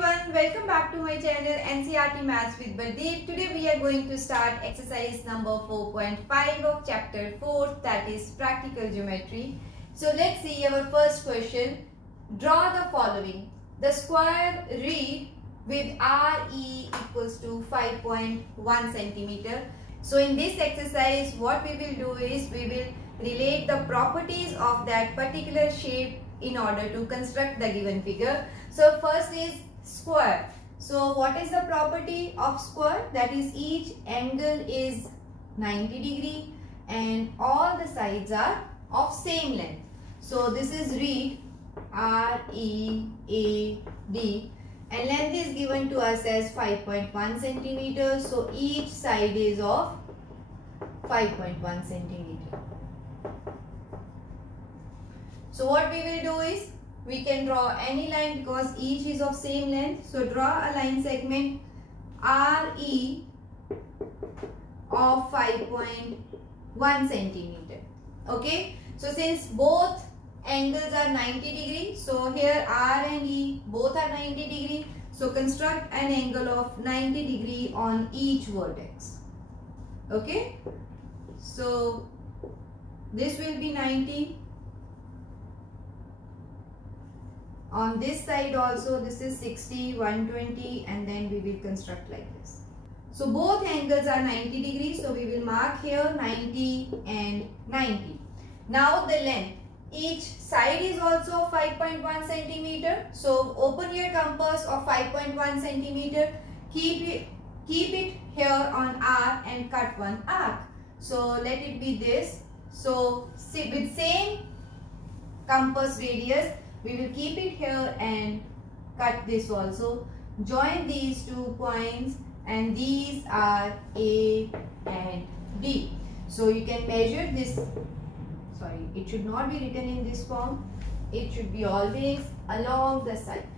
everyone, welcome back to my channel NCERT Maths with Baldeep. Today we are going to start exercise number 4.5 of chapter 4, that is practical geometry. So let's see our first question. Draw the following. The square reed with RE equals to 5.1 centimeter. So in this exercise what we will do is we will relate the properties of that particular shape in order to construct the given figure. So first is square. So what is the property of square? That is each angle is 90 degree and all the sides are of same length. So this is reed, R-E-A-D, and length is given to us as 5.1 centimeters. So each side is of 5.1 centimeter. So what we will do is we can draw any line because each is of same length. So draw a line segment RE of 5.1 centimeter. Okay. So since both angles are 90 degree, so here R and E both are 90 degree. So construct an angle of 90 degree on each vertex. Okay. So this will be 90. On this side also this is 60, 120, and then we will construct like this. So both angles are 90 degrees. So we will mark here 90 and 90. Now the length. Each side is also 5.1 centimeter. So open your compass of 5.1 centimeter. Keep it here on R and cut one arc. So let it be this. So with same compass radius, we will keep it here and cut this also. Join these 2 points and these are A and B. So you can measure this. Sorry, it should not be written in this form. It should be always along the side.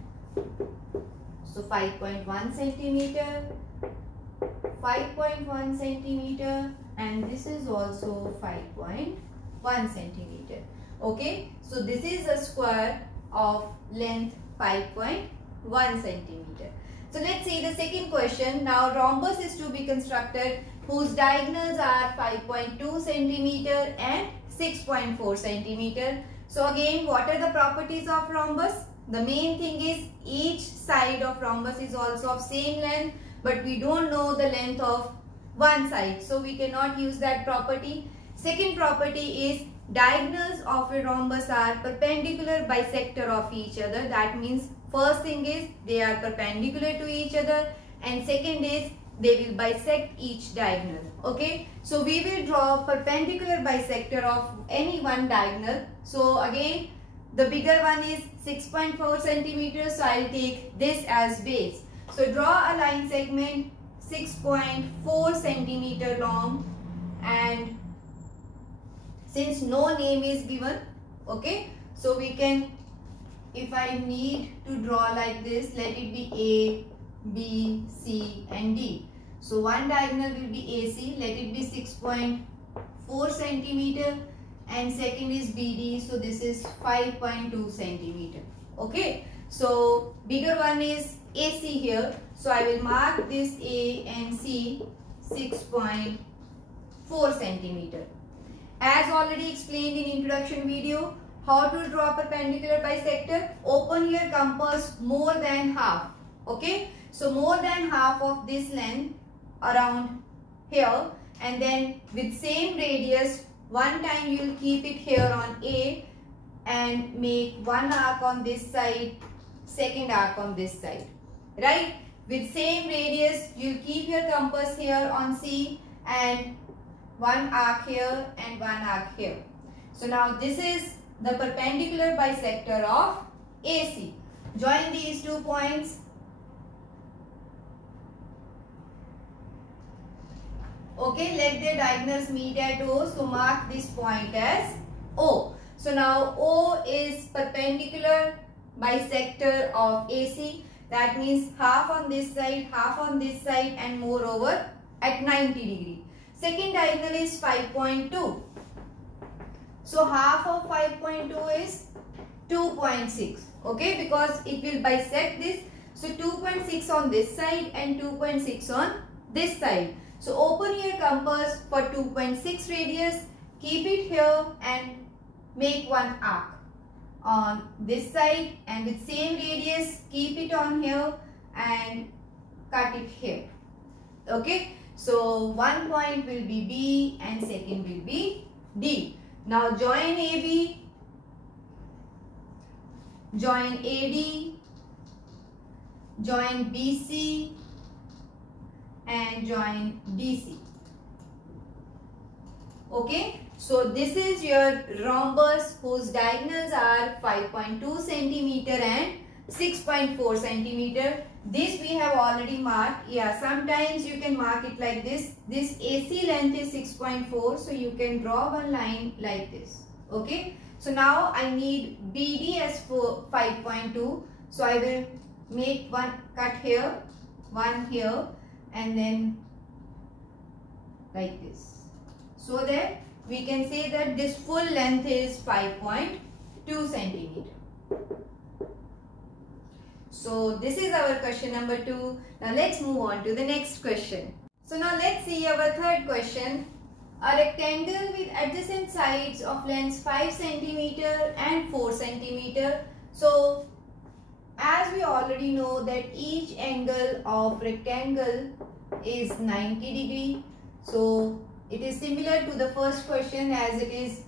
So 5.1 centimeter, 5.1 centimeter, and this is also 5.1 centimeter. Okay, so this is a square of length 5.1 centimeter. So let's see the second question. Now rhombus is to be constructed whose diagonals are 5.2 centimeter and 6.4 centimeter. So again, what are the properties of rhombus? The main thing is each side of rhombus is also of same length, but we don't know the length of one side, so we cannot use that property. Second property is diagonals of a rhombus are perpendicular bisector of each other. That means first thing is they are perpendicular to each other, and second is they will bisect each diagonal. Okay, so we will draw perpendicular bisector of any one diagonal. So again, the bigger one is 6.4 centimeters, so I will take this as base. So draw a line segment 6.4 centimeter long, and since no name is given, okay, so we can, if I need to draw like this, let it be A, B, C and D. So one diagonal will be AC, let it be 6.4 centimeter, and second is BD, so this is 5.2 centimeter. Okay, so bigger one is AC here, so I will mark this A and C 6.4 centimeter. As already explained in introduction video, how to draw perpendicular bisector? Open your compass more than half. Okay, so more than half of this length around here, and then with same radius, one time you will keep it here on A and make one arc on this side, second arc on this side. Right? With same radius, you will keep your compass here on C and one arc here and one arc here. So now this is the perpendicular bisector of AC. Join these 2 points. Okay, let their diagonals meet at O. So mark this point as O. So now O is perpendicular bisector of AC. That means half on this side, and moreover at 90 degree. Second diagonal is 5.2. So half of 5.2 is 2.6. Okay, because it will bisect this. So 2.6 on this side and 2.6 on this side. So open your compass for 2.6 radius, keep it here and make one arc on this side, and with same radius keep it on here and cut it here. Okay, so one point will be B and second will be D. Now join AB, join AD, join BC and join DC. Okay, so this is your rhombus whose diagonals are 5.2 centimeter and 6.4 centimeter. This we have already marked. Yeah, sometimes you can mark it like this. This AC length is 6.4, so you can draw one line like this. Okay, so now I need BD as 5.2, so I will make one cut here, one here, and then like this, so that we can say that this full length is 5.2 centimeter. So this is our question number 2. Now let's move on to the next question. So now let's see our third question. A rectangle with adjacent sides of lengths 5 centimeter and 4 centimeter. So as we already know that each angle of rectangle is 90 degree. So it is similar to the first question as it is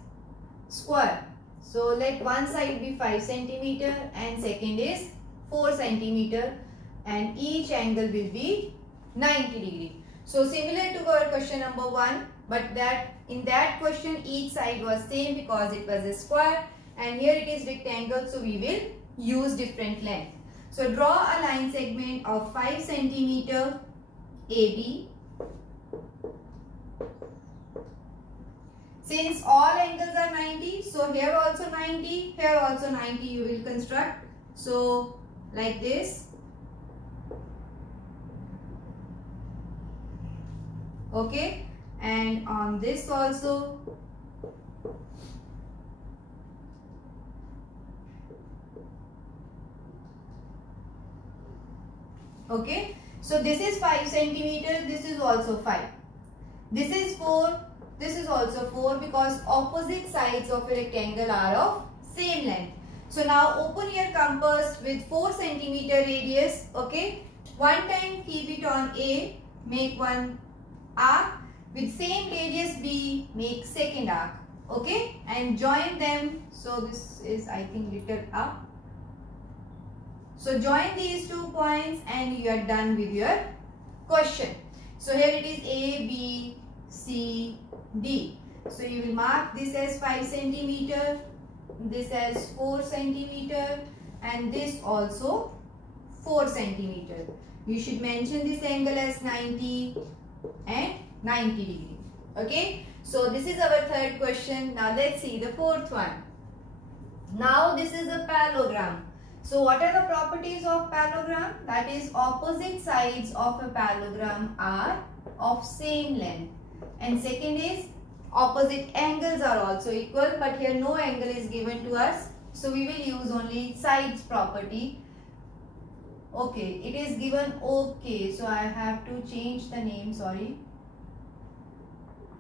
square. So let one side be 5 centimeter and second is 4 centimeter, and each angle will be 90 degree. So similar to our question number 1, but that in that question each side was same because it was a square, and here it is rectangle, so we will use different length. So draw a line segment of 5 centimeter AB. Since all angles are 90, so here also 90, here also 90 you will construct. So like this. Okay, and on this also. Okay, so this is 5 centimeter, this is also 5. This is 4, this is also 4 because opposite sides of a rectangle are of same length. So now open your compass with 4 centimeter radius. Okay, one time keep it on A, make one arc, with same radius B, make second arc. Okay, and join them. So this is, I think, little up. So join these 2 points and you are done with your question. So here it is A, B, C, D. So you will mark this as 5 centimeter, this as 4 centimeter, and this also 4 centimeter. You should mention this angle as 90 and 90 degree. Okay, so this is our third question. Now let's see the fourth one. Now this is a parallelogram. So what are the properties of parallelogram? That is, opposite sides of a parallelogram are of same length, and second is opposite angles are also equal, but here no angle is given to us, so we will use only sides property. Okay, it is given OK, so I have to change the name, sorry.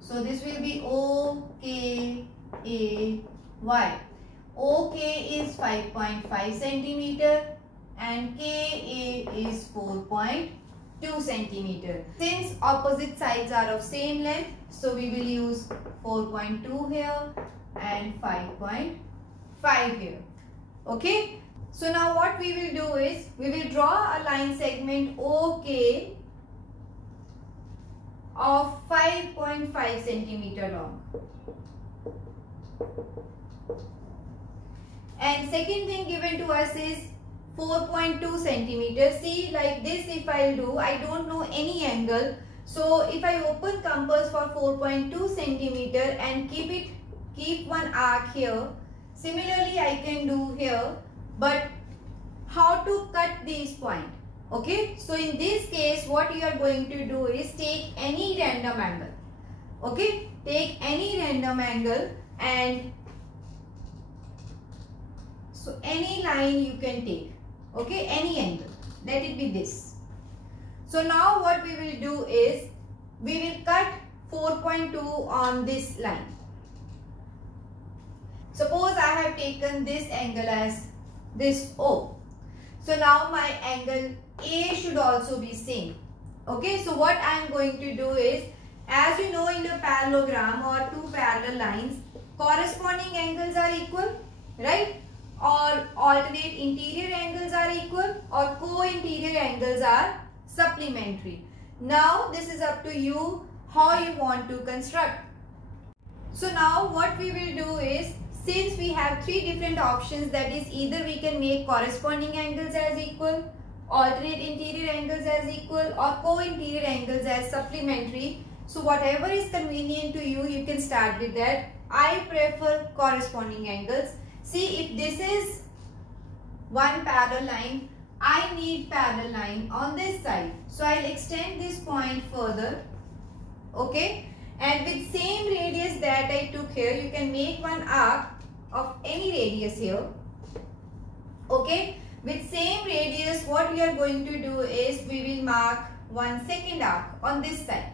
So this will be OKAY. OK is 5.5 centimeter and KA is 4.2 centimeter. Since opposite sides are of same length, so we will use 4.2 here and 5.5 here. Okay. So now what we will do is, we will draw a line segment OK of 5.5 centimeter long. And second thing given to us is 4.2 centimeters. See, like this if I do, I don't know any angle. So if I open compass for 4.2 centimeter and keep one arc here, similarly I can do here, but how to cut these points? Okay, so in this case what you are going to do is take any random angle. Okay, take any random angle, and so any line you can take. Okay, any angle. Let it be this. So now what we will do is, we will cut 4.2 on this line. Suppose I have taken this angle as this O. So now my angle A should also be same. Okay, so what I am going to do is, as you know, in a parallelogram or two parallel lines, corresponding angles are equal, right? Or alternate interior angles are equal, or co-interior angles are supplementary. Now this is up to you how you want to construct. So now what we will do is, since we have three different options, that is, either we can make corresponding angles as equal, alternate interior angles as equal, or co-interior angles as supplementary. So whatever is convenient to you, you can start with that. I prefer corresponding angles. See, if this is one parallel line, I need parallel line on this side. So I'll extend this point further. Okay. And with same radius that I took here, you can make one arc of any radius here. Okay. With same radius, what we are going to do is, we will mark one second arc on this side.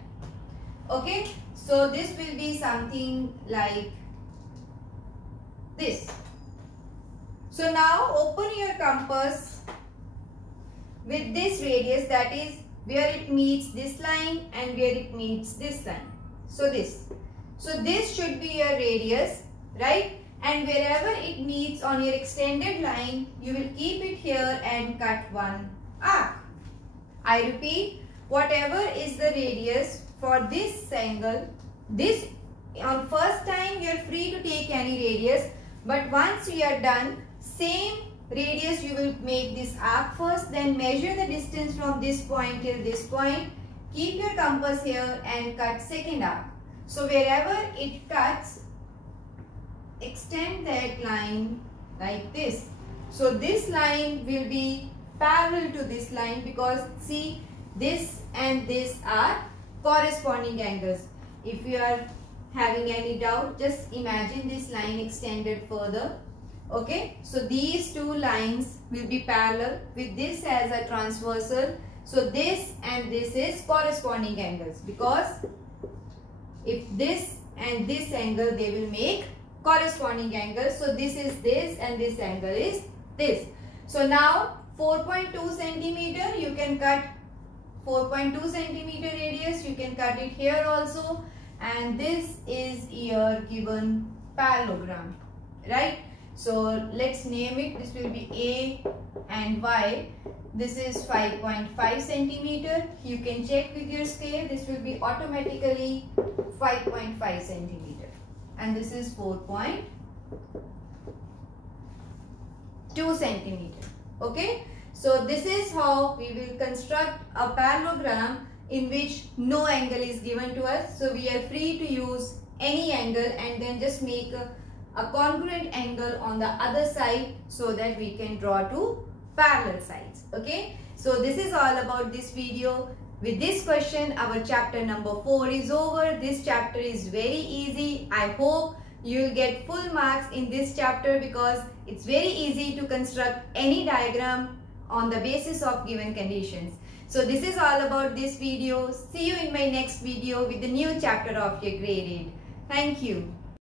Okay. So this will be something like this. So now open your compass with this radius, that is where it meets this line and where it meets this line. So this. So this should be your radius, right? And wherever it meets on your extended line, you will keep it here and cut one arc. I repeat, whatever is the radius for this angle, this on first time you are free to take any radius, but once we are done, same radius you will make this arc first, then measure the distance from this point till this point, keep your compass here and cut second arc. So wherever it cuts, extend that line like this. So this line will be parallel to this line, because see, this and this are corresponding angles. If you are having any doubt, just imagine this line extended further. Okay, so these two lines will be parallel with this as a transversal. So this and this is corresponding angles, because if this and this angle, they will make corresponding angles. So this is this and this angle is this. So now 4.2 centimeter, you can cut 4.2 centimeter radius, you can cut it here also, and this is your given parallelogram, right? So let's name it. This will be A and Y. This is 5.5 centimeter. You can check with your scale. This will be automatically 5.5 centimeter. And this is 4.2 centimeter. Okay. So this is how we will construct a parallelogram in which no angle is given to us. So we are free to use any angle and then just make a congruent angle on the other side, so that we can draw two parallel sides. Okay. So this is all about this video. With this question, our chapter number 4 is over. This chapter is very easy. I hope you will get full marks in this chapter, because it's very easy to construct any diagram on the basis of given conditions. So this is all about this video. See you in my next video with the new chapter of your grade 8. Thank you.